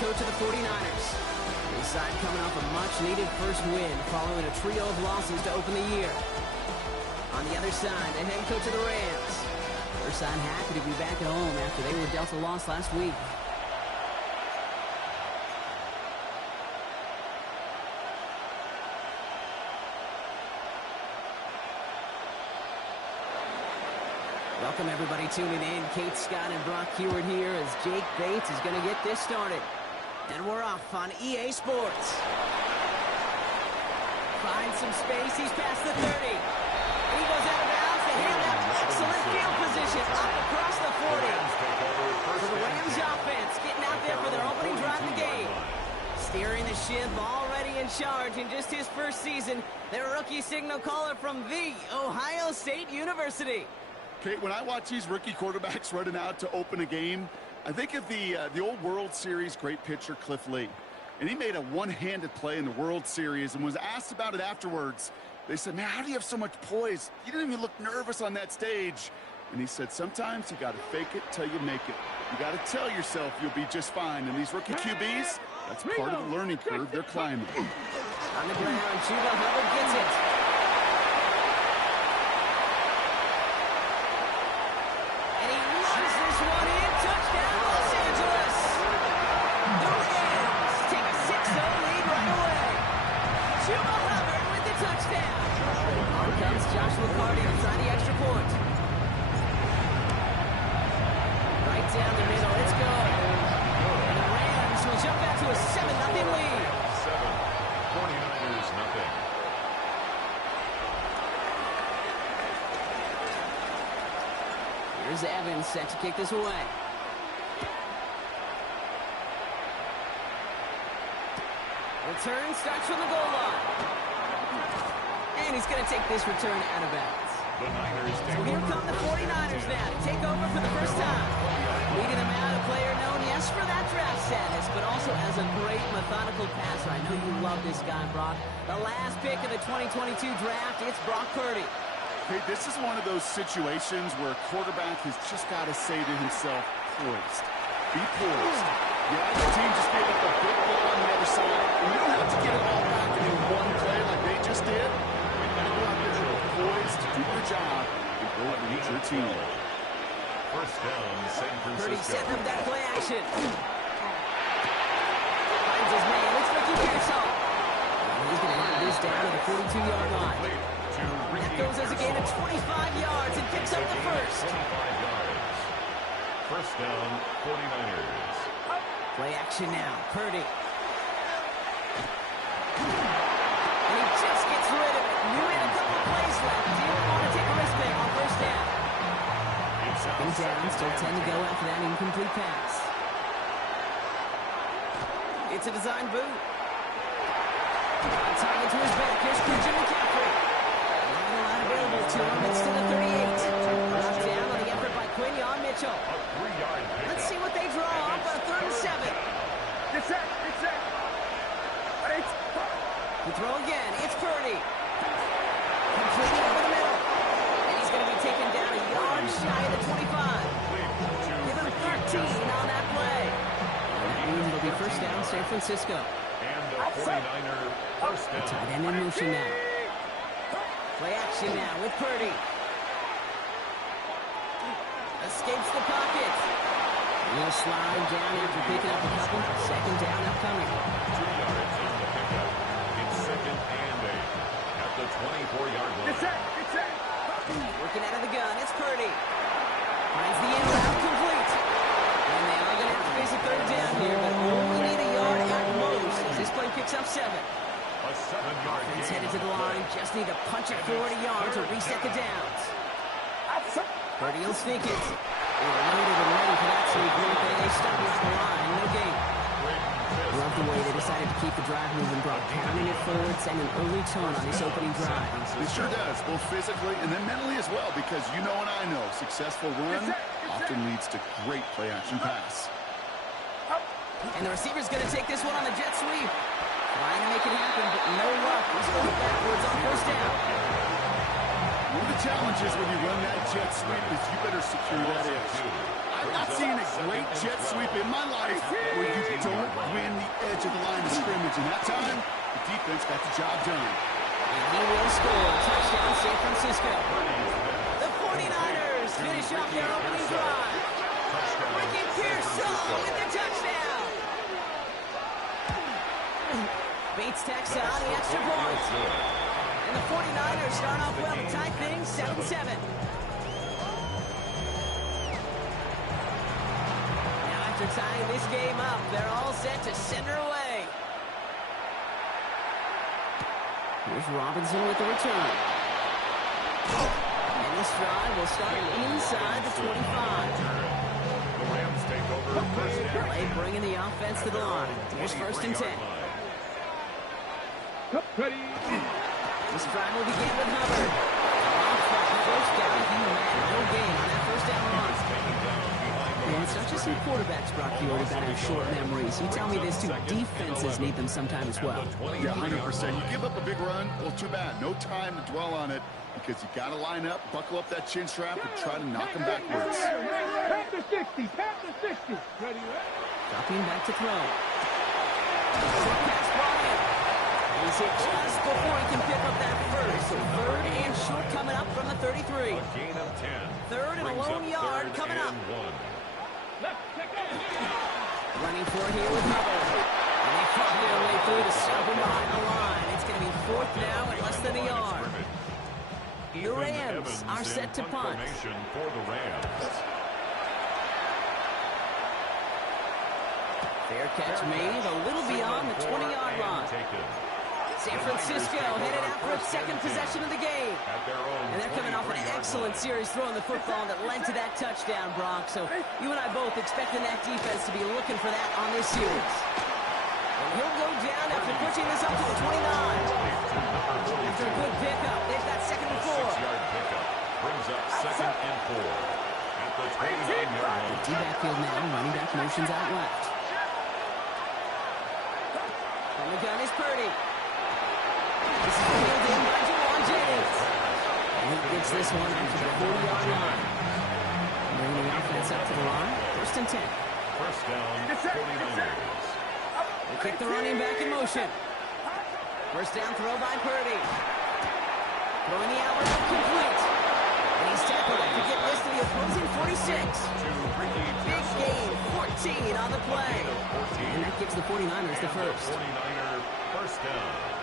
coach of the 49ers. His side coming off a much-needed first win following a trio of losses to open the year. On the other side, the head coach of the Rams. Their side happy to be back at home after they were dealt a loss last week. Welcome everybody tuning in. Kate Scott and Brock Heward here as Jake Bates is going to get this started. And we're off on EA Sports. Finds some space. He's past the 30. And he goes out of bounds to hand out excellent field position up across the 40. For the Rams offense, getting out there for their opening drive of the game. Steering the ship, already in charge in just his first season. Their rookie signal caller from the Ohio State University. Kate, when I watch these rookie quarterbacks running out to open a game, I think of the old World Series great pitcher Cliff Lee. And he made a one-handed play in the World Series and was asked about it afterwards. They said, man, how do you have so much poise? You didn't even look nervous on that stage. And he said, sometimes you got to fake it till you make it. You got to tell yourself you'll be just fine. And these rookie QBs, that's part of the learning curve they're climbing. On the ground, Chuba Hubbard gets it. Joshua Carty to try the extra point. Right down the middle. Let's go. And the Rams will jump back to a 7-0 lead. 49ers nothing. Here's Evans set to kick this away. Return starts from the goal line. And he's going to take this return out of bounds. So here come the 49ers now to take over for the first time. Leading them out, a player known, yes, for that draft status, but also as a great methodical passer. I know you love this guy, Brock. The last pick of the 2022 draft, it's Brock Purdy. Hey, this is one of those situations where a quarterback has just got to say to himself, poised. Be poised. Yeah, the team just gave up a big blow on the other side, and you don't have to get it all back in one play like they just did. Poised to do your job and go lead your team. First down, San Francisco. Purdy setting up that play action. Finds his man. It's Ricky Pearsall. He's going to have this down to the 42-yard line. That goes as a gain of 25 yards and picks up the first. 25 yards. First down, 49ers. Play action now. Purdy. And he just gets rid of it. Knew he had a couple of plays left. Didn't want to take a risk there on first down. Second down, still 10 to go after that incomplete pass. It's a design boot. Target to his back. Here's Christian McCaffrey. Not a lot available to him. It's to the 38. Knocked down on the effort by Quinion Mitchell. Let's see what they draw up on a 3rd and 7. Get set. The throw again. It's Purdy. Completed over the middle. And he's going to be taken down a yard shy of the 25. Give him 13 on that play. And that means it'll be first down San Francisco. And the 49er first down. Tight end in motion now. Play action now with Purdy. Escapes the pocket. A little slide down after picking up a couple. Second down upcoming. 2 yards on the pickup. It's 2nd and 8 at the 24-yard line. Get set. Working out of the gun. It's Purdy. Finds the end route complete. And they are going to have to face a 3rd down here, but only need a yard at most as this play picks up 7. A 7-yard He's gain. headed to the line. Just need to punch it 40 yards to reset the downs. Purdy will sneak it. They were loaded and ready for that sweep. They stuck it to the line. No gain. Love the way they decided to keep the drive moving, Brock. Pounding it forward, sending an early tone on this opening drive. It sure does, both physically and then mentally as well, because you know and I know successful run often leads to great play-action pass. And the receiver's going to take this one on the jet sweep. Trying to make it happen, but no luck. He's going backwards on first down. One of the challenges when you run that jet sweep is you better secure that edge. I I've not seen a great jet sweep in my life where you don't win the edge of the line of scrimmage. And that time, the defense got the job done. And he will score. Touchdown, San Francisco. The 49ers finish off their opening drive. Ricky Pearsall with the touchdown. Bates tacks on the extra point. And the 49ers start off well to tie things 7-7. Now after tying this game up, they're all set to send her away. Here's Robinson with the return. And this drive will start inside the 25. The Rams take over first down. LA bringing the offense to the line. Here's 1st and 10. Ready. This drive will begin with Hubbard. First down, he had no gain on that first down run. And it's not just some quarterbacks, Brock, you already got to have short memories. You tell me this too, defenses need them sometime as well. Yeah, 100%. You give up a big run, well, too bad. No time to dwell on it because you got to line up, buckle up that chin strap, and try to knock them backwards. Tap the 60. Tap the 60. Ready. Dropping back to throw. Short pass ball in. He's hit just before he can pick up that first. So 3rd and short coming up from the 33. A gain of 10. 3rd and a lone yard coming up. Running for it here with Hubbard. And they fought their way through to stop him behind the line. It's going to be 4th now and less than a yard. The Rams are set to punt. For the Rams. Fair catch made a little beyond the 20-yard line. San Francisco headed out for its 2nd possession of the game. And they're coming off an excellent series throwing the football that led to that touchdown, Brock. So you and I both expecting that defense to be looking for that on this series. And he'll go down after pushing this up to the 29. After a good pickup, they've got 2nd and 4. 6-yard pickup brings up 2nd and 4 at the 29-yard line. D-backfield now, running back motions out left. From the gun is Purdy. This is fielded in by Jawan Jennings. And he gets this one after the 40-yard line. Bringing the offense up to the line. 1st and 10. First down, 49ers. They kick the running back in motion. 1st down throw by Purdy. Throwing the outlet complete. And he's tackled after getting this to the opposing 46. Big gain, 14 on the play. And that gives the 49ers the first. 49er first down.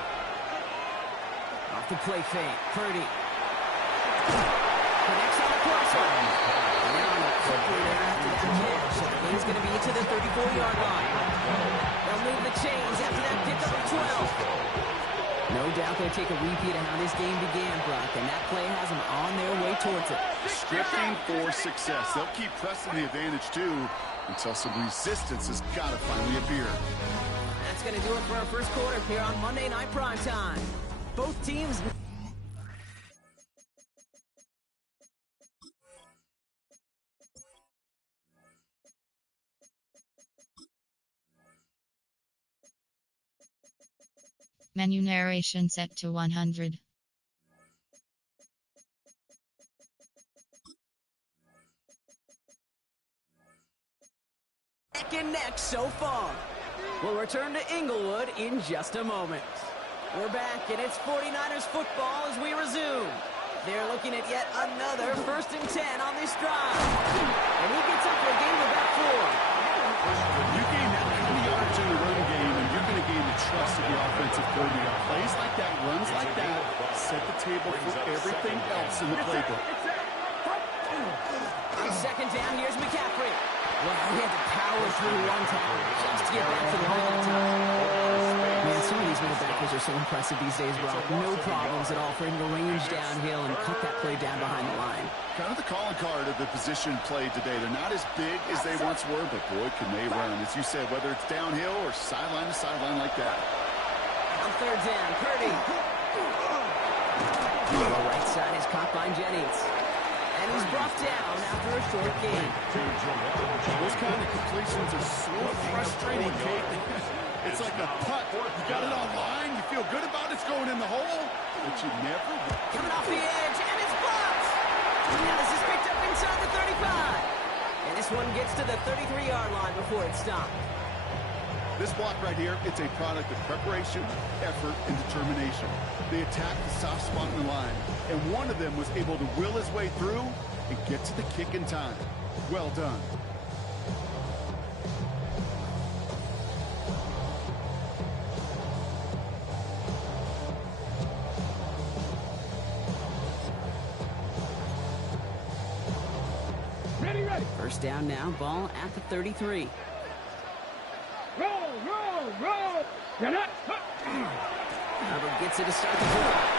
Off the play fake, Purdy. Connects on the crossover. And now on a quickly there after that catch. He's going to be to the 34-yard line. They'll move the chains after that pickup of 12. No doubt they'll take a repeat of how this game began, Brock, and that play has them on their way towards it. Scripting for success. They'll keep pressing the advantage, too, until some resistance has got to finally appear. That's going to do it for our first quarter here on Monday Night Primetime. Both teams... Menu narration set to 100. Neck and neck so far. We'll return to Inglewood in just a moment. We're back, and it's 49ers football as we resume. They're looking at yet another 1st and 10 on this drive. And he gets up for a gain of about 4. You gain that kind of yards in the run game, and you're going to gain the trust of the offensive coordinator. Plays like that, runs like that, set the table for everything else in the playbook. On 2nd down, here's McCaffrey. Well, he had to power through one tackle just to get back to the line time. Man, some of these middle backers are so impressive these days, Brock. No problems at all for him to range downhill and cut that play down behind the line. Kind of the calling card of the position played today. They're not as big as they once were, but boy, can they run. As you said, whether it's downhill or sideline to sideline like that. On 3rd down, Purdy. The right side is caught by Jennings. And he's brought down after a short gain. Those kind of completions are so frustrating, Kate. It's like a putt. You got it on line. You feel good about it's going in the hole, but you never... Coming off the edge, and it's blocked. Now this is picked up inside the 35. And this one gets to the 33-yard line before it's stopped. This block right here, it's a product of preparation, effort, and determination. They attacked the soft spot in the line, and one of them was able to will his way through and get to the kick in time. Well done. Ready. First down now, ball at the 33. Roll. Get up. Hubbard gets it to start the drive.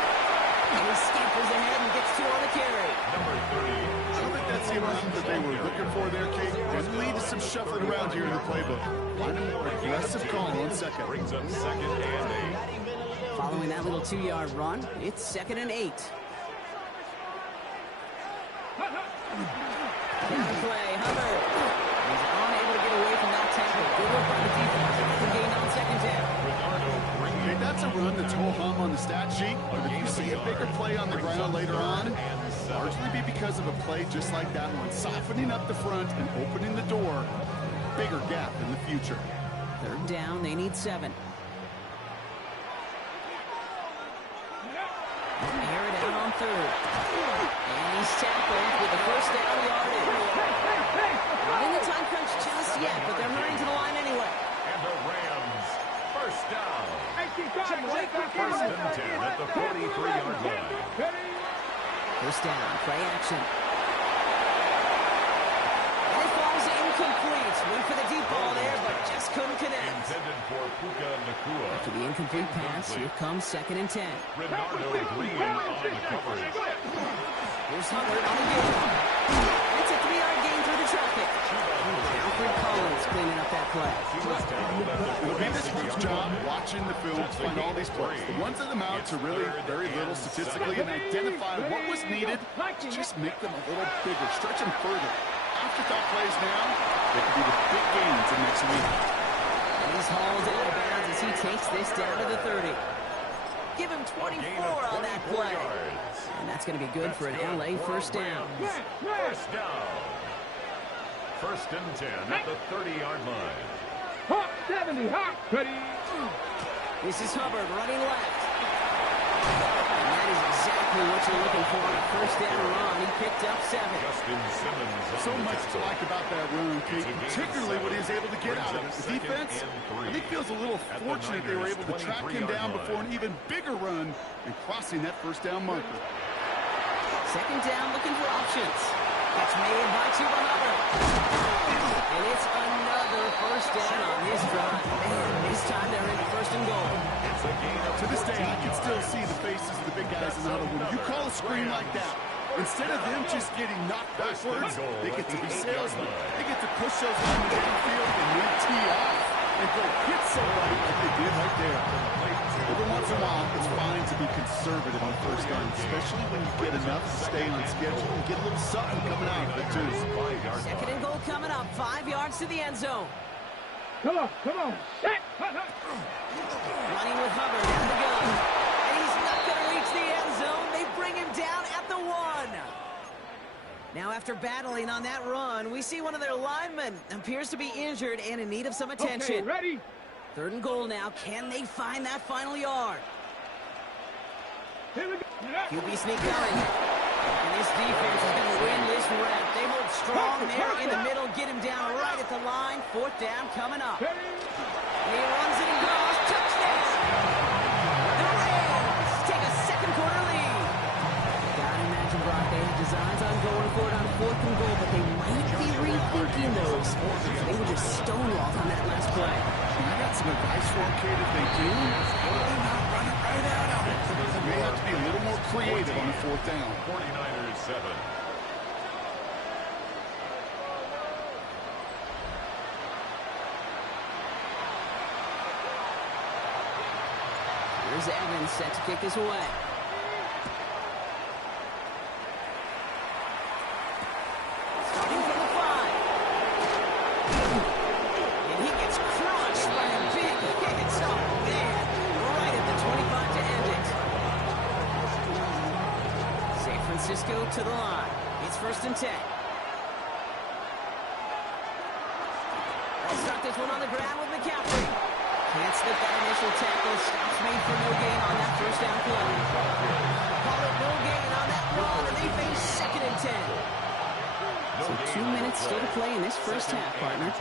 And he scampers ahead and gets 2 on the carry. Number 30. I don't think that's the amount that they were looking for there, Kate. There's lead to some shuffling around here in the playbook. Find a more aggressive call on second. Brings up second and 8. Following that little 2-yard run, it's 2nd and 8. Down play, Hubbard. He's unable to get away from that tackle. Good work by the defense. Gained on 2nd down. Hey, that's a run that's ho-hum on the stat sheet, but if you see a bigger play on the ground later on, largely be because of a play just like that one, softening up the front and opening the door. Bigger gap in the future. 3rd down, they need 7. Air it out on 3rd. And he's tackled with the first down yardage. Not in the time crunch just yet, but they're hurrying to the line anyway. And the Rams, first down. First and 10 at the 43-yard line. First down, play action. And it falls incomplete. Went for the deep ball there, but just couldn't connect. Intended for Puka Nakua. After the incomplete pass, here comes 2nd and 10. Renardo Green on the coverage. Here's Hubbard on the game. It's a 3-yard gain through the traffic. Alfred Collins cleaning up that play. It'll be this group's job watching the film to find all these plays. The ones that amount to really very little statistically and identify what was needed to just make them a little bigger, stretch them further. Afterthought plays now, they could be the big gains in next week. And he's hauled out of bounds as he takes this down to the 30. Give him 24 on that play. And that's going to be good for an LA first down. First down. 1st and 10 at the 30-yard line. Hot 70, hot. Ready. This is Hubbard running left. And that is exactly what you're looking for on a first down run. He picked up 7. Justin Simmons on So the much to tackle. like about that run, Kate, particularly what he was able to get out of it. The defense, I think, feels a little fortunate they were able to track him down before an even bigger run and crossing that first down marker. 2nd down, looking for options. Catch made by Chuba Hubbard. And it's another first down on this drive. Man, this time they're in 1st and goal. It's a gain of To this day, I can still see the faces of the big guys in the huddle. When you call a screen like that, instead of them just getting knocked backwards, they get to be salesmen. They get to push those linemen downfield and then tee off and go hit somebody like they did right there. Every once in a while, it's fine to be conservative on first down, especially when you get enough to stay on schedule and get a little something coming out of it, too. 2nd and goal coming up. 5 yards to the end zone. Come on. Set. Running with Hubbard out of the gun. And he's not going to reach the end zone. They bring him down at the 1. Now, after battling on that run, we see one of their linemen appears to be injured and in need of some attention. Okay, ready. 3rd and goal now. Can they find that final yard? Here we go. QB sneak coming. And this defense is going to win this round. They hold strong there in the middle. Get him down right at the line. 4th down coming up. Ready. And he runs it and goes. Touchdown! The Rams take a 2nd quarter lead. Gotta imagine, Brock, they had designs on going for it on 4th and goal, but they might be rethinking those. They were just stonewalled on that last play. I got some advice for them, Kate, if they do. They're not running right out of it. They may have to be a little more creative on the 4th down. 49ers 7. Here's Evans set to kick this away. Starting from the 5. And he gets crushed by a big hit. Oh, man. Right at the 25 to end it. San Francisco to the line. It's 1st and 10. one on the ground with McCaffrey. Can't slip that initial tackle. Stops made for no gain on that first down play. Call it no gain on that run, and they face 2nd and 10. So 2 minutes still to play in this first half, partner.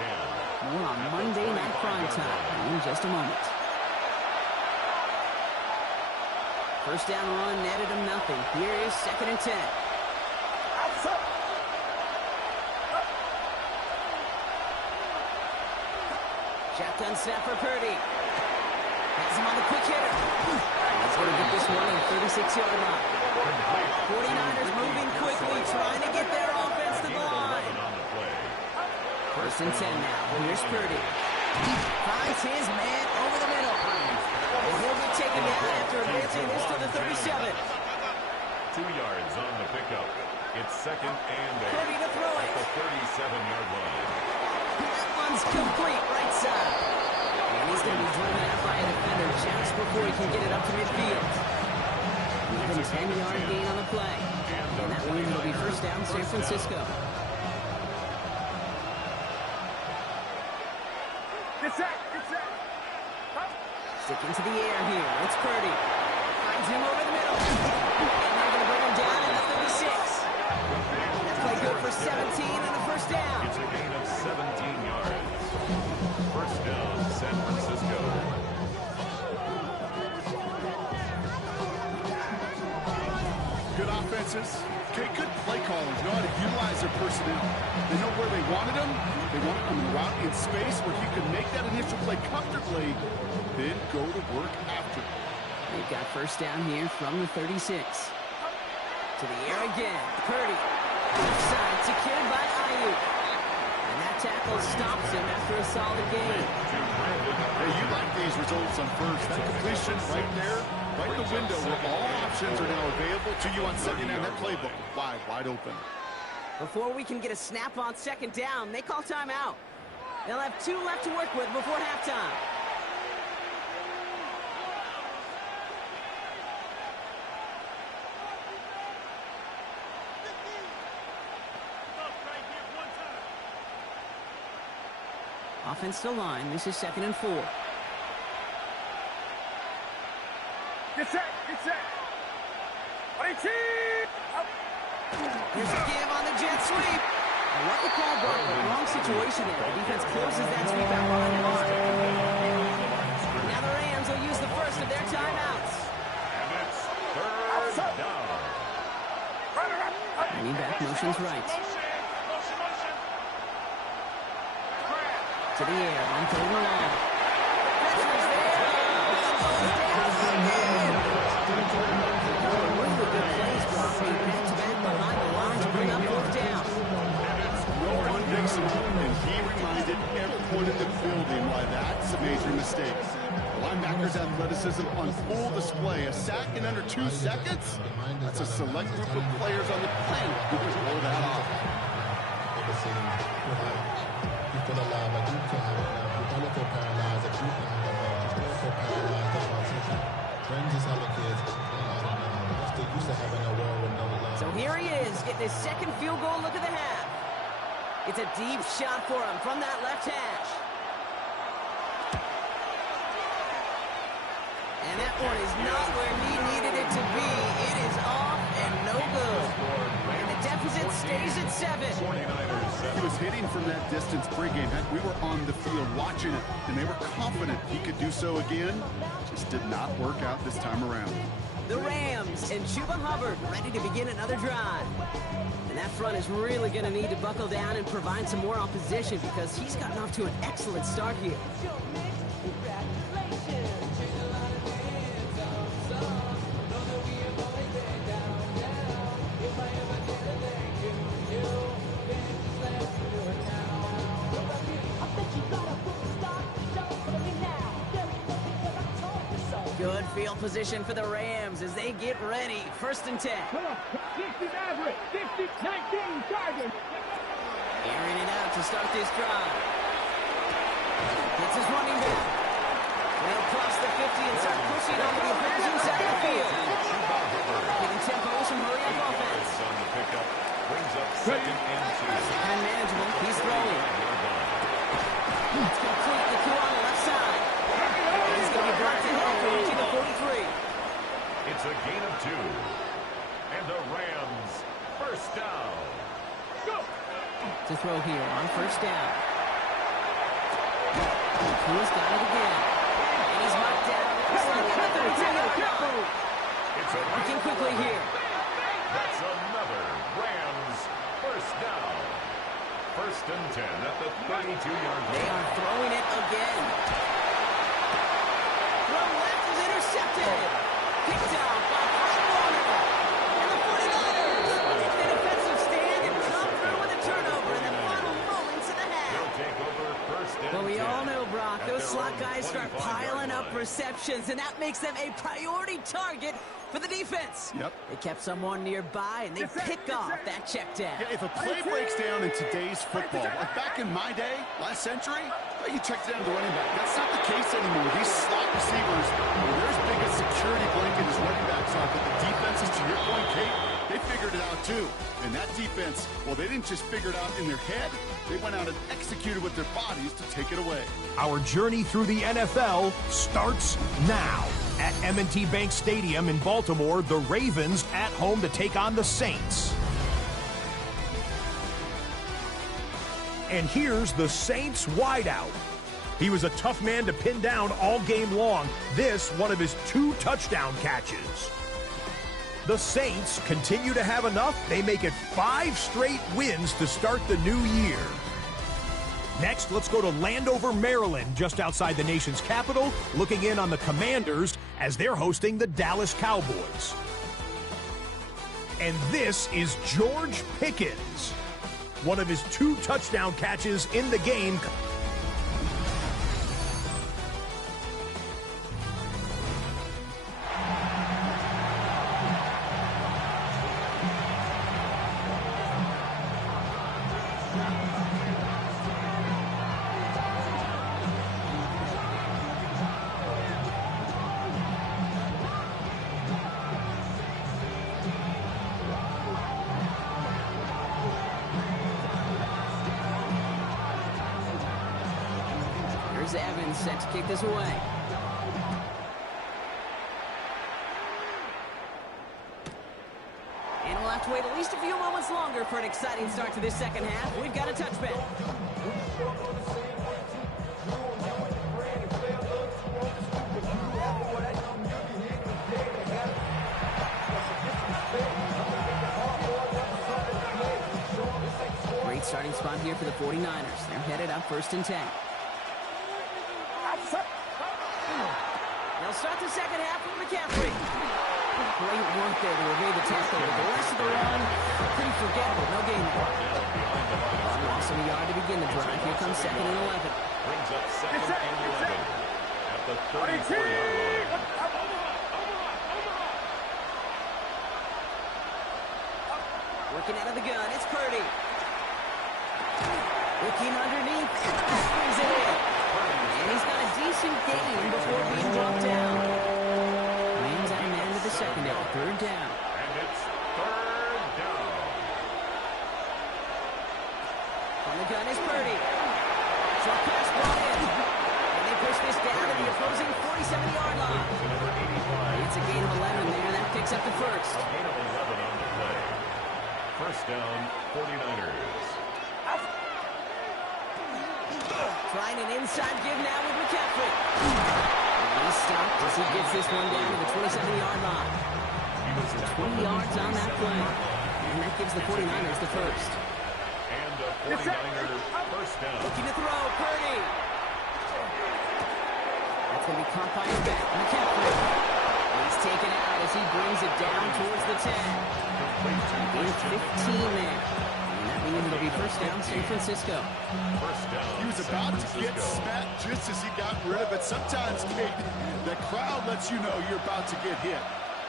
More on Monday Night Primetime in just a moment. First down run netted him nothing. Here is 2nd and 10. Shotgun snap for Purdy. Has him on the quick hitter. He's going to get this one on the 36-yard line. 49ers moving quickly, trying to get their offense to the line. 1st and 10 now. Here's Purdy. Finds his man over the middle. And he'll be taken down after advancing this to the 37. 2 yards on the pickup. It's 2nd and 8. Purdy to throw it. At the 37-yard line. That one's complete right side. And he's going to be driven out by a defender just before he can get it up to midfield. Even a 10-yard gain on the play. And that one will be first down San Francisco. Sticking to the air here. It's Purdy. Finds him over the middle. And they're going to bring him down at the 36. That play good for 17 and a first down. It's a gain of 17 yards. First down, San Francisco. Good offenses. Okay, good play callers. Know how to utilize their personnel. They know where they wanted them. They wanted them in route in space where he could make that initial play comfortably, then go to work after. They've got first down here from the 36. To the air again. Purdy. Left side secured by Ayuk. And that tackle stops him after a solid gain. Hey, you like these results on first. That completion right there, right in the window where all options are now available to you on second down. That playbook wide open. Before we can get a snap on second down, they call timeout. They'll have 2 left to work with before halftime. Offensive line. This is 2nd and 4. Get set. Here's a give on the jet sweep. I like the call, but wrong situation there. The defense closes that sweep out behind the line. Now the Rams will use the first of their timeouts. And it's 3rd down. Running back motions right. To the air, on 3rd and long. Pressure's there. Really good plays, Brock. Back-to-back behind the line to bring up 4th down. No one makes him, and he reminded everyone in the building why that's a major mistake. The linebacker's athleticism on full display. A sack in under 2 seconds? That's a select group of players on the planet who can pull that off. So here he is, getting his 2nd field goal look of the half. It's a deep shot for him from that left hash. And that one is not where he needed it to be. It is off and no good. And the deficit stays at 7. He was hitting from that distance pregame. Heck, we were on the field watching it, and they were confident he could do so again. Just did not work out this time around. The Rams and Chuba Hubbard ready to begin another drive. And that front is really going to need to buckle down and provide some more opposition because he's gotten off to an excellent start here. Good field position for the Rams as they get ready. 1st and 10. Come on. 60 Maverick. 50, 19, Chargers. Airing it out to start this drive. Gets his running back. They'll cross the 50 and start pushing on the opposing side of the field. Getting tempo with some hurry-up offense. On the pickup. Brings up 2nd and 2. And manageable. He's throwing. It's complete. throw here on first down. Poohs got it again. And he's knocked down. It's working quickly here. That's another Rams first down. First and 10 at the 32-yard line. They are throwing it again. Throw left is intercepted. Picked out by Fred Warner. And the 49ers take the defensive stand and come through with a turnover in the final moments of the half. They'll take over first and 10. Well, we all know, Brock, those At their slot own guys start 25-yard piling up line. receptions, and that makes them a priority target for the defense. Yep. They kept someone nearby, and they pick off that check down. Yeah, if a play breaks down in today's football, like back in my day, last century, well, you check down the running back. That's not the case anymore. These slot receivers, they're as big a security blanket as running backs are. But the defenses, to your point, Kate, they figured it out too. And that defense, well, they didn't just figure it out in their head. They went out and executed with their bodies to take it away. Our journey through the NFL starts now. At M&T Bank Stadium in Baltimore, the Ravens at home to take on the Saints. And here's the Saints wideout. He was a tough man to pin down all game long. This, one of his 2 touchdown catches. The Saints continue to have enough. They make it 5 straight wins to start the new year. Next, let's go to Landover, Maryland, just outside the nation's capital, looking in on the Commanders as they're hosting the Dallas Cowboys. And this is George Pickens, one of his 2 touchdown catches in the game. Evans set to kick this away. And we'll have to wait at least a few moments longer for an exciting start to this second half. We've got a touchback. Great starting spot here for the 49ers. They're headed up first and 10. They'll start the second half with McCaffrey. Great work there to evade the tackle. But the rest of the run, pretty forgettable. No gain there. Loss of a yard to begin the drive. Here comes second and 11. Brings up second and 11 at the 34-yard line. Working out of the gun. It's Purdy. Looking underneath. Brings it in. And he's got a decent gain before being dropped down. Rams out a man to the secondary. Third down. And it's third down. From the gun is Purdy. Short pass brought in. And they push this down to the opposing 47-yard line. Number 85. It's a gain of 11 there. That picks up the first. A gain of 11 on the play. First down, 49ers. Trying an inside give now with McCaffrey. And he's stopped as he gets this one down to the 27-yard line. 20 yards on that play. And that gives the 49ers the first. And a 49er first down. Looking to throw, Purdy. That's going to be caught by his back. McCaffrey. And he's taken out as he brings it down towards the 10. Gain of 15 there. And that means it'll be first down, San Francisco. First down. He was about to get smacked just as he got rid of it. Sometimes, Kate, the crowd lets you know you're about to get hit.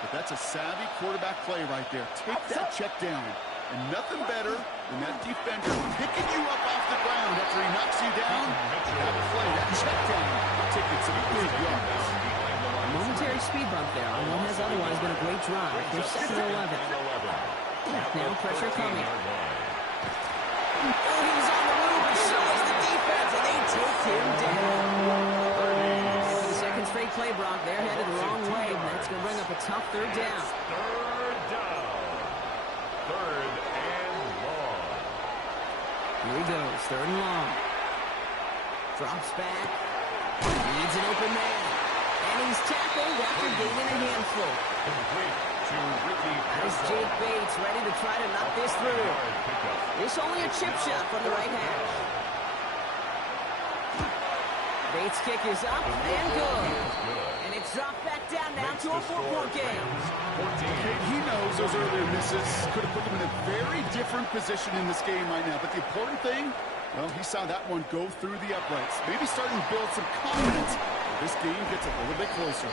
But that's a savvy quarterback play right there. Take that check down. And nothing better than that defender picking you up off the ground after he knocks you down. That play, that check down, taking some big yards. A momentary speed bump there on what has otherwise been a great drive. They're second and 11. Now pressure coming. Oh, he was on the move, but so is the defense, and they take him down. For the second straight play, Brock, they're headed the wrong way. That's going to bring up a tough third down. Third down. Third and long. Here he goes, 3rd and long. Drops back. Needs an open man. And he's tackled after gaining a handful. Complete to Ricky. That is Jake Bates ready to try to knock this through. This only a chip shot from the right hash. Bates' kick is up and good. And it's dropped back down now to a 4-point game. He knows those earlier misses could have put him in a very different position in this game right now. But the important thing, well, he saw that one go through the uprights. Maybe starting to build some confidence. This game gets a little bit closer.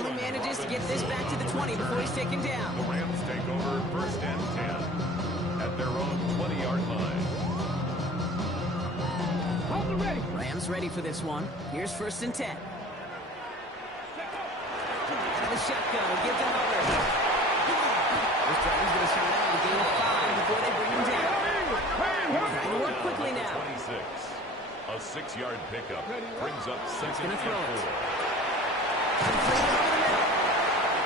Only manages to get this back to the 20 before he's taken down. The Rams take over 1st and 10 at their own 20-yard line. Rams ready for this one. Here's 1st and 10. Out of the shotgun, he gives it over. This drive's going to start out with a gain of 5 before they bring him down. Trying to work quickly now. 26. A 6-yard pickup brings up 2nd and 4.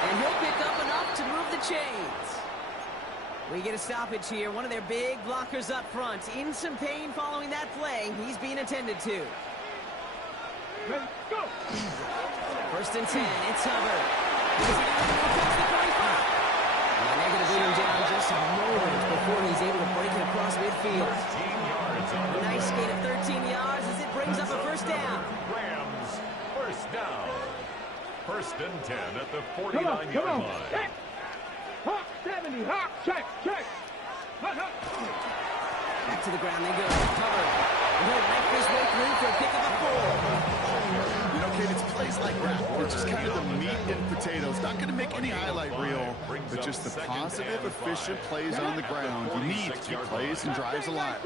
And he'll pick up enough to move the chains. We get a stoppage here. One of their big blockers up front. In some pain following that play. He's being attended to. 1st and 10. It's Hubbard. He's going to go across the 45. And they're going to beat him down just a moment before he's able to break it across midfield. 13 yards on the A nice gain of 13 yards as it brings up a 1st down. Rams, 1st down. 1st and 10 at the 49-yard line. Hop 70, hop, check. Back to the ground they go. Hubbard. He'll make his way through for a pick of a 4. You know, kid, it's plays like that. It's just kind of the meat and potatoes. Not going to make any highlight reel, but just the positive, efficient plays on the ground. You need to keep plays and drives alive.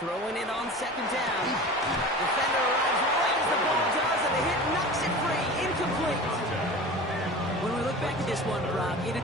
Throwing it on 2nd down. Defender arrives right as the ball does, and the hit knocks it free. Incomplete. When we look back at this one, Brock, it is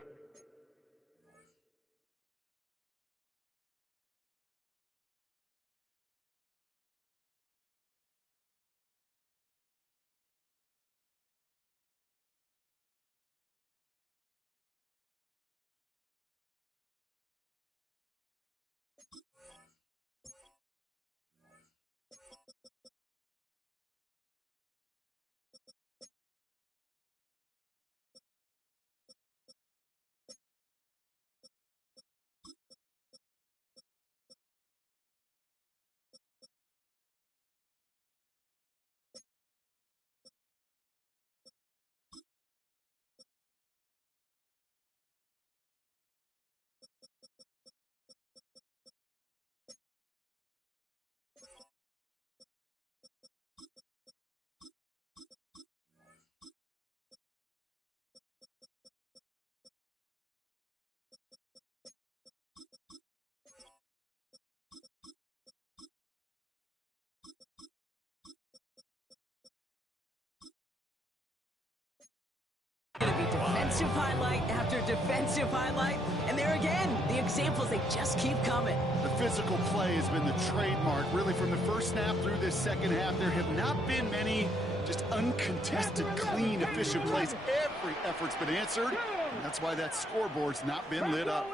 going to be defensive highlight after defensive highlight. And there again, the examples, they just keep coming. The physical play has been the trademark, really, from the first snap through this second half. There have not been many just uncontested, clean, efficient plays. Every effort's been answered, and that's why that scoreboard's not been lit up.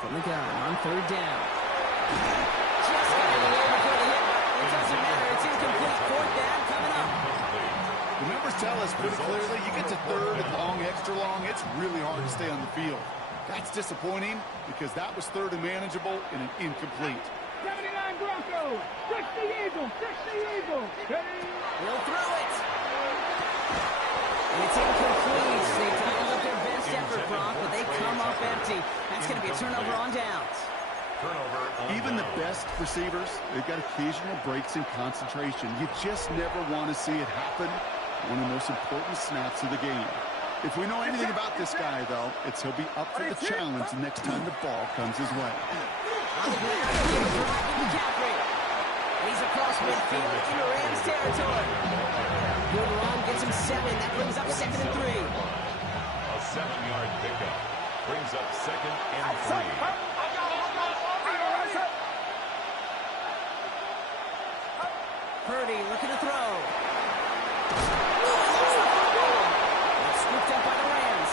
From the gun on 3rd down. Just got in the air before the hit. It doesn't matter. It's incomplete. 4th down coming up. The numbers tell us pretty clearly, you get to 3rd and long, extra long, it's really hard to stay on the field. That's disappointing because that was 3rd and manageable and an incomplete. 79 Broncos, 60 Eagles, 60 Eagles. He'll throw it. And it's incomplete. They dialed up their best effort, Brock, but they come up empty. That's going to be a turnover on downs. Even the best receivers, they've got occasional breaks in concentration. You just never want to see it happen. One of the most important snaps of the game. If we know anything about this guy, though, it's he'll be up for the challenge the next time the ball comes his way. On the ground, McCaffrey. He's across midfield into Rams territory. Good run, gets him 7. That brings up 2nd and 3. A 7-yard pickup brings up 2nd and 3. Purdy looking to throw. That's scooped up by the Rams.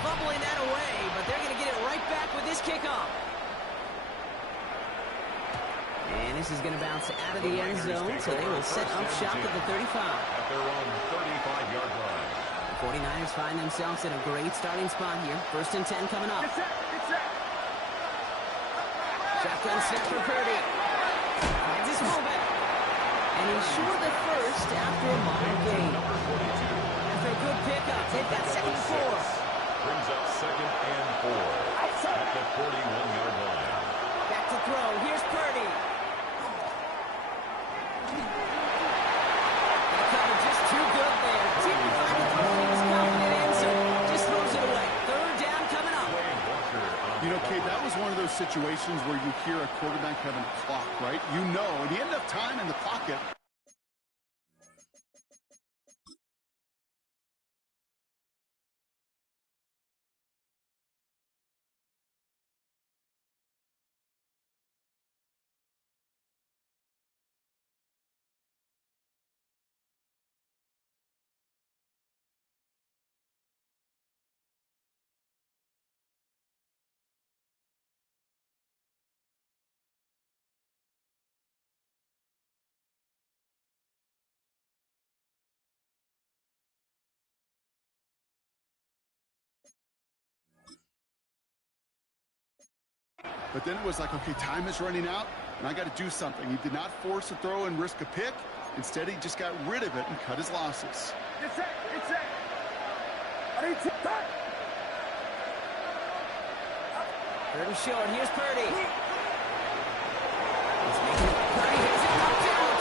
fumbling that away, but they're going to get it right back with this kickoff. And this is going to bounce out of the end zone, so they will set up shop at the 35. At their own 35-yard line. The 49ers find themselves in a great starting spot here. 1st and 10 coming up. Shotgun snap for Purdy. Finds his fullback. And he's short of the first after a modern gain. After a good pickup, they've got 2nd and 4. Brings up 2nd and 4 at the 41-yard line. Back to throw. Here's Purdy. That cover just too good there. Didn't find the throw he was confident in, so just throws it away. 3rd down coming up. You know, Kate, that was one of those situations where you hear a quarterback having a clock, right? You know, and he had enough time in the pocket. But then it was like, okay, time is running out, and I got to do something. He did not force a throw and risk a pick. Instead, he just got rid of it and cut his losses. It's set. Third and short. Here's Purdy. He's making it. Purdy has it knocked out.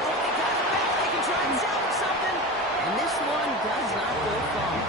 Oh, they got it back. They can try and salvage something. And this one does not go far.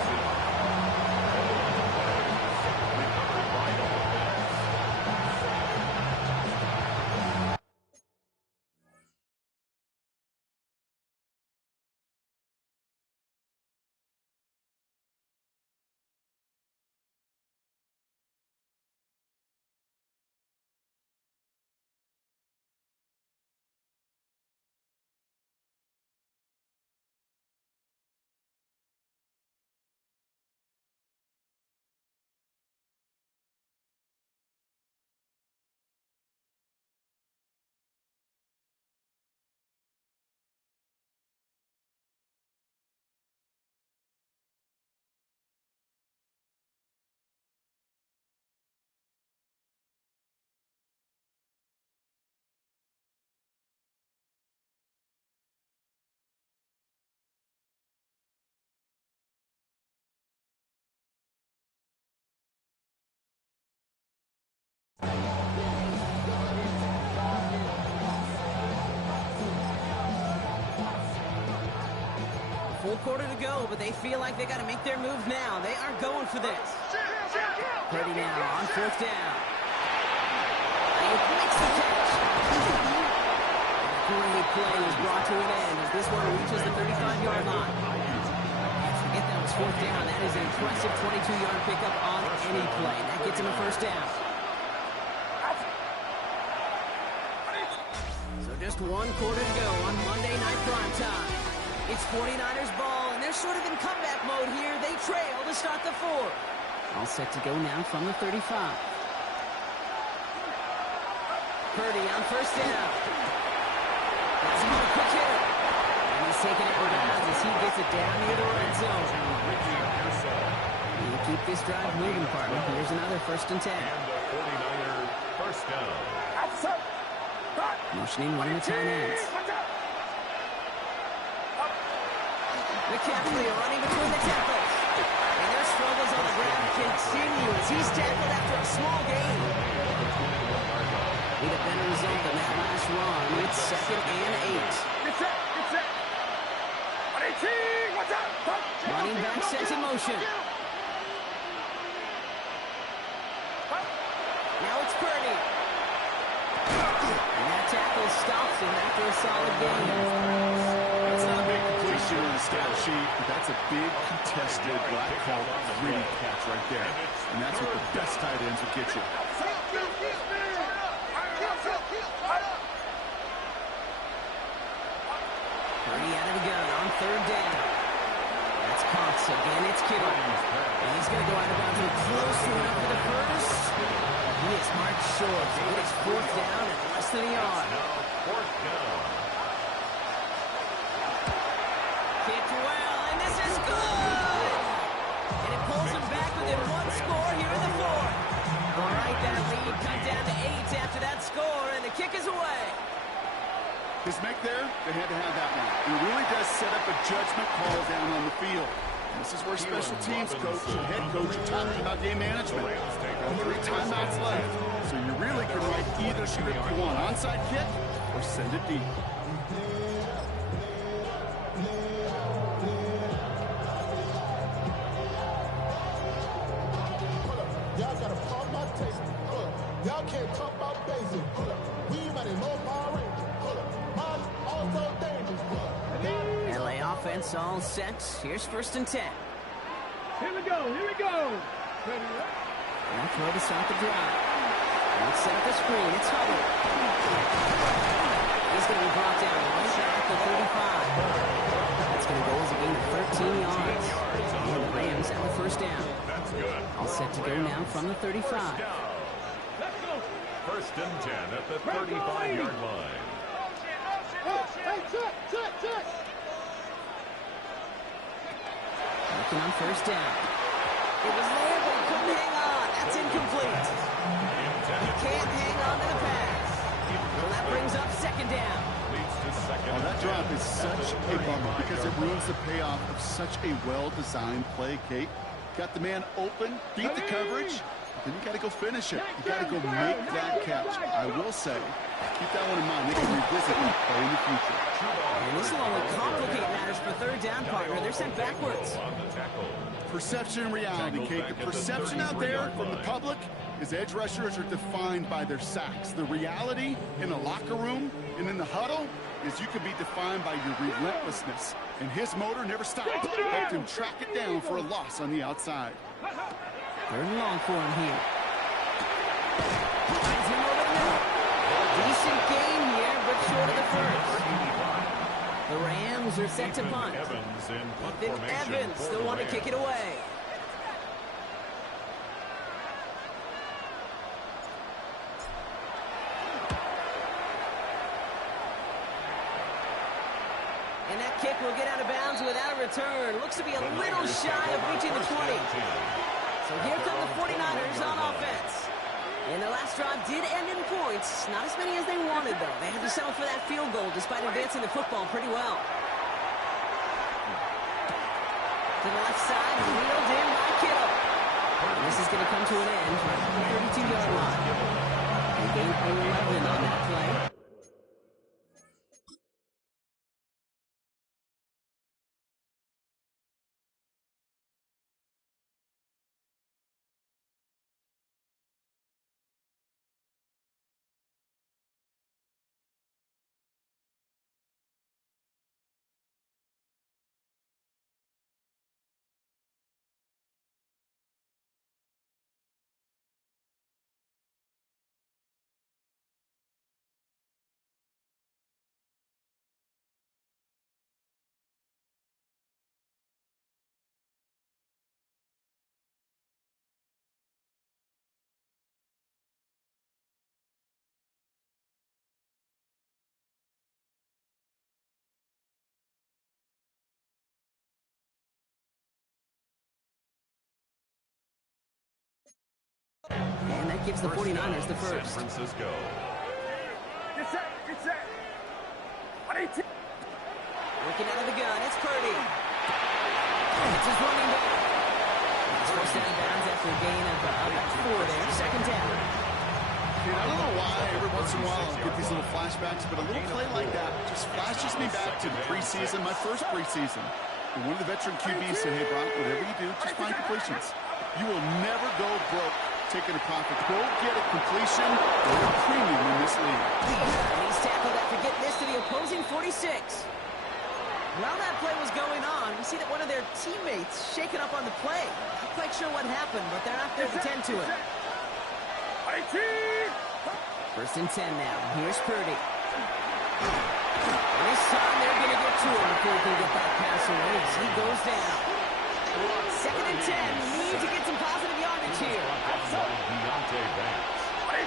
Full quarter to go, but they feel like they got to make their move now. They are going for this. Purdy now on 4th down. He makes the catch. Great play is brought to an end as this one reaches the 35-yard line. Forget that was 4th down. That is an impressive 22-yard pickup on any play. That gets him a 1st down. So just 1 quarter to go on Monday Night Prime Time. It's 49ers ball, and they're sort of in comeback mode here. They trail to start the 4th. All set to go now from the 35. Purdy on 1st down. That's him on a quick hitter. And he's taken it with bounds as he gets it down near the red zone. You keep this drive moving, partner. Here's another 1st and 10. And the 49er 1st down. Motioning one of the tight ends. McCaffrey running between the tackles. And their struggles on the ground continue as he's tackled after a small gain. Need a better result than that last run. It's 2nd and 8. Running back sent in motion. Now it's Purdy. And that tackle stops him after a solid gain. It's not a big completion on the stat sheet, but that's a big contested, what I call gritty catch right there. And that's what the best tight ends will get you. Purdy out of the gun on 3rd down. That's caught. Again, it's Kittle. And he's going to go out of bounds here close to enough for the first. He is marked short. So it is fourth down and less than a yard. Fourth down. Kicked well, and this is good. And it pulls him back within one score here in the fourth. All right, that lead cut down to 8 after that score, and the kick is away. His make there, they had to have that one. It really does set up a judgment call down on the field. This is where special teams coach and head coach are talking about game management. 3 timeouts left, so you really can write either script you want. Onside kick or send it deep. Y'all gotta pump my taste. Y'all can't talk about basic. We might as well power rangers. Also dangerous. LA offense all set. Here's 1st and 10. Here we go. And throw to start the drive. Let's set up the screen. It's Hubbard. He's going to be brought down right at the 35. That's going to go as a gain of 13 yards. And the Rams have the first down. That's good. All set to go now from the 35. Let's go. First and 10 at the 35-yard line. Hey, check. Looking on first down. It was there, but he couldn't hang on. That's incomplete. He can't hang on to the pass. Well, that brings up 2nd down. Oh, that drop is such a bummer because it ruins the payoff of such a well-designed play, Kate. Got the man open, beat the coverage, then you got to go finish it. You got to go make that catch. I will say, keep that one in mind. They can revisit that play in the future. And this will only complicate matters for 3rd down, partner. They're sent backwards. Perception and reality, Kate. The perception out there from the public is edge rushers are defined by their sacks. The reality in the locker room and in the huddle is you can be defined by your relentlessness. And his motor never stopped. Helped him track it down for a loss on the outside. 3rd and long for him here. Finds him over the middle. Decent gain here, but short of the first. The Rams are set to punt. Ethan Evans, the one to kick it away. And that kick will get out of bounds without a return. Looks to be a little shy of reaching the 20. So here come the 49ers on offense. And the last drive did end in points. Not as many as they wanted, though. They had to settle for that field goal despite advancing the football pretty well. To the left side, wheeled in by Kittle. And this is going to come to an end right at the 32-yard line. They gained 11 on that play. And that gives the 49ers the first. San Francisco. Get set. Looking out of the gun, it's Purdy. It's his running back. It's first out of bounds after a gain of about 4 there. 2nd down. Dude, I don't know why every once in a while I'll get these little flashbacks, but a little play like that just flashes me back to the preseason, my first preseason. And one of the veteran QBs said, hey, Brock, whatever you do, just find completions. You will never go broke taking a profit. Go get a completion or a premium in this league. And he's tackled after getting this to the opposing 46. While that play was going on, we see that one of their teammates shaking up on the play. Not quite sure what happened, but they're out there to tend to it. 1st and 10 now. Here's Purdy. And this time they're going to get to him before he can get that pass away as he goes down. Second and 10. Need to get some positive yardage here.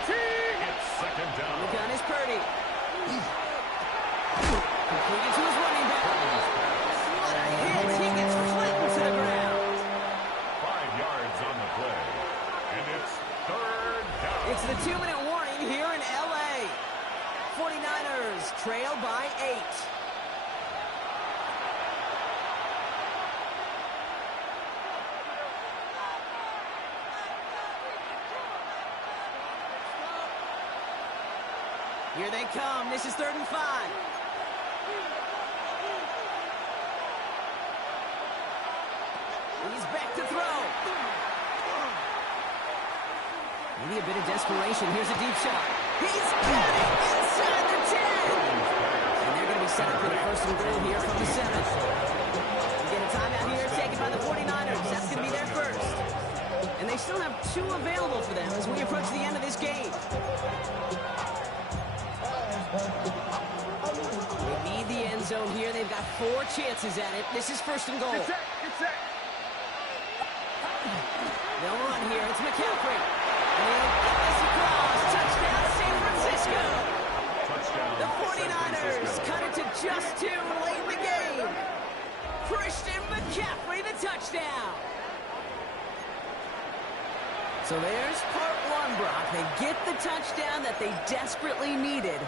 It's second down. The gun is Purdy. Completed to his running back. What a hit. He gets flattened to the ground. 5 yards on the play. And it's third down. It's the 2-minute warning here in L.A. 49ers trail by 8. Here they come. This is 3rd and 5. He's back to throw. Maybe a bit of desperation. Here's a deep shot. He's got it inside the 10. And they're going to be set up for the 1st and goal here from the 7. We get a timeout here taken by the 49ers. That's going to be their first. And they still have 2 available for them as we approach the end of this game. They need the end zone here. They've got 4 chances at it. This is 1st and goal. They'll run here. It's McCaffrey. And he'll get this across. Touchdown, San Francisco. The 49ers cut it to just 2 late in the game. Christian McCaffrey, the touchdown. So there's part 1, Brock. They get the touchdown that they desperately needed.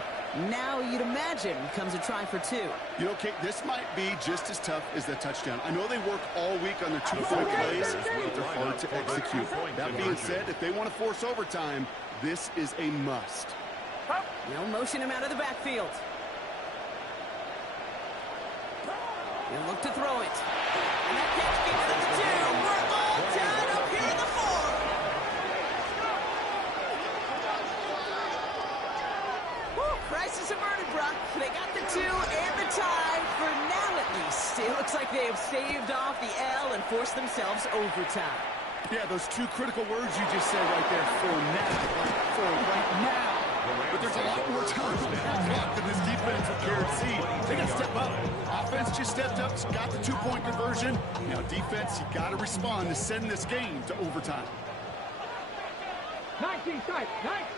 Now, you'd imagine, comes a try for 2. You know, Kate, this might be just as tough as the touchdown. I know they work all week on their 2-point plays, but they're hard to execute. That being said, if they want to force overtime, this is a must. They'll motion him out of the backfield. He'll look to throw it. And that catch gets them to 2. We're all tied up here in the 4. Crisis averted, Brock. They got the 2 and the tie for now, at least. It looks like they have staved off the L and forced themselves overtime. Yeah, those 2 critical words you just said right there, for now, for right now. But there's a lot more time on that clock than this defense will care to see. They got to step up. Offense just stepped up, got the 2-point conversion. Now, defense, you got to respond to send this game to overtime. 19 tight. Nice.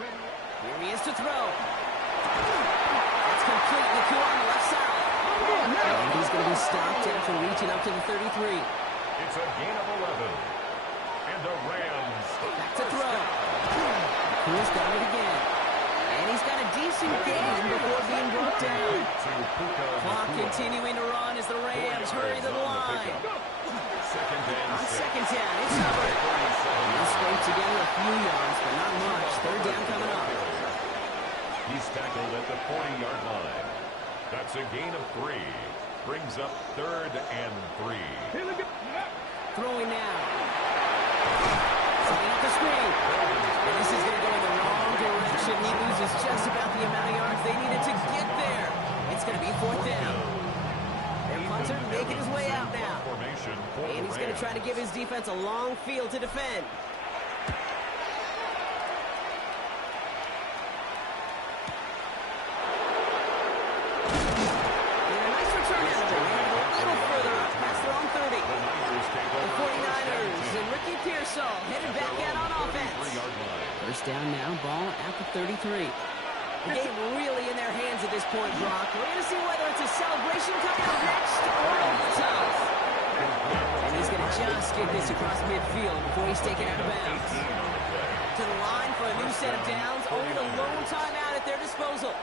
Here he is to throw. It's completely cool on the left side. And he's going to be stopped after reaching up to the 33. It's a gain of 11. And the Rams back to throw. Poohs got it again. And he's got a decent gain before being brought down. Clock continuing to run as the Rams hurry to the line. On 2nd down, it's covered. He'll scrape together a few yards, but not much. 3rd down coming up. He's tackled at the 40-yard line. That's a gain of 3. Brings up 3rd and 3. Throwing now. Setting up the screen. And this is going to go in the wrong direction. He loses just about the amount of yards they needed to get there. It's going to be 4th down. Their punter making his way out now. And he's going to try to give his defense a long field to defend. Headed back out on offense. 1st down now, ball at the 33. The game really in their hands at this point, Brock. We're going to see whether it's a celebration coming up next or overtime. And he's going to just get this across midfield before he's taken out of bounds. To the line for a new set of downs, only the lone timeout at their disposal.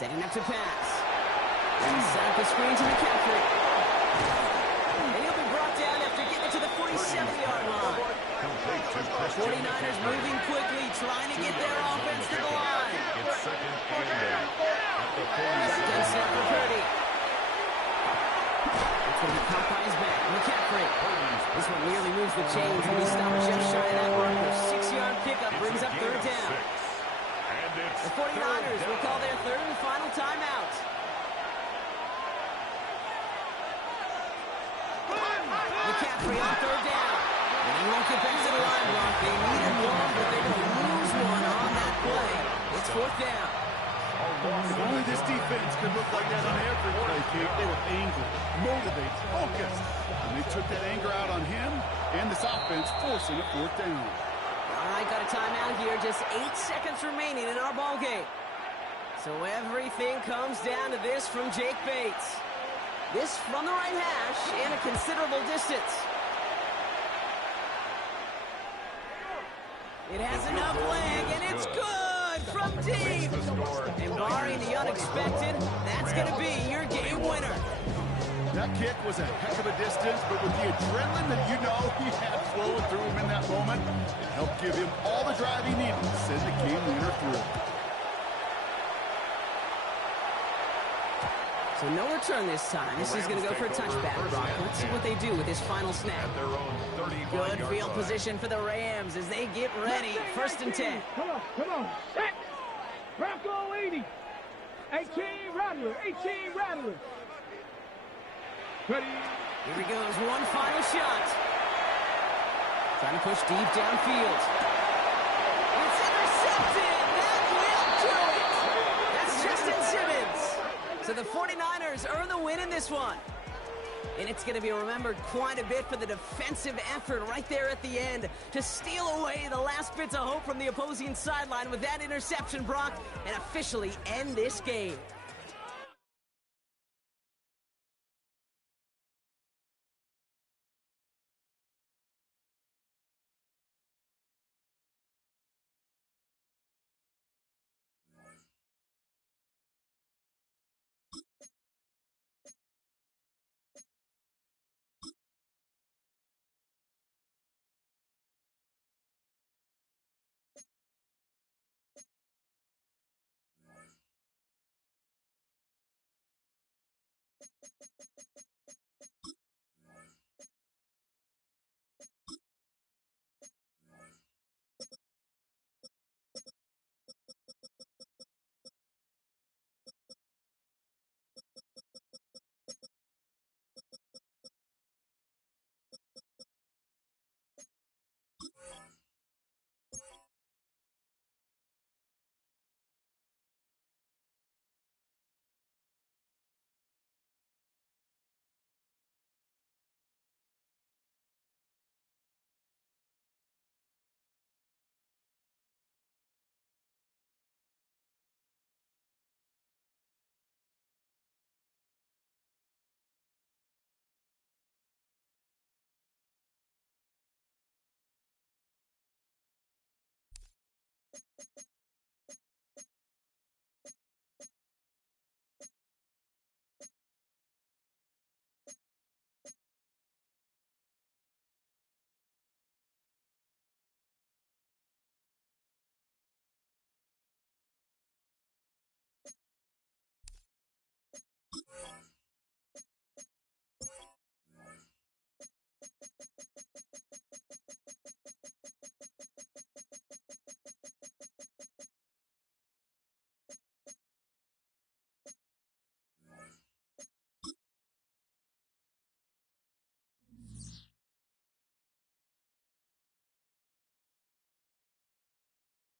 Setting up to pass. And set up the screen to McCaffrey. And he'll be brought down after getting it to the 47-yard line. 49ers moving quickly, trying to get their offense to the line. It's 2nd and 8. Shotgun snap for Purdy. It's going to be caught by his back. McCaffrey. This one nearly moves the chains. He'll be stopped just shy of that marker. 6-yard pickup brings up 3rd down. The 49ers will call their 3rd and final timeout. McCaffrey on 3rd down. And he won't get back to the line, Brock. They needed one, but they're going to lose one on that play. It's 4th down. A If only this defense could look like that on every play, Kate. They were angry, motivated, focused. And they took that anger out on him and this offense, forcing a fourth down. All right, got a timeout here. Just 8 seconds remaining in our ball game. So everything comes down to this from Jake Bates. This from the right hash and a considerable distance. It has enough leg, and it's good from deep. And barring the unexpected, that's going to be your game winner. That kick was a heck of a distance, but with the adrenaline that you know he had flowing through him in that moment, it helped give him all the drive he needed to send the game winner through. So no return this time. This is going to go for a touchback, Brock. Let's see what they do with this final snap. Good field position for the Rams as they get ready. 1st and 10. Come on. Set. Bronco 80. 18 Rattler. Ready. Here he goes. One final shot. Trying to push deep downfield. It's intercepted. That will do it. That's Justin Simmons. So the 49ers earn the win in this one. And it's going to be remembered quite a bit for the defensive effort right there at the end to steal away the last bits of hope from the opposing sideline with that interception, Brock, and officially end this game.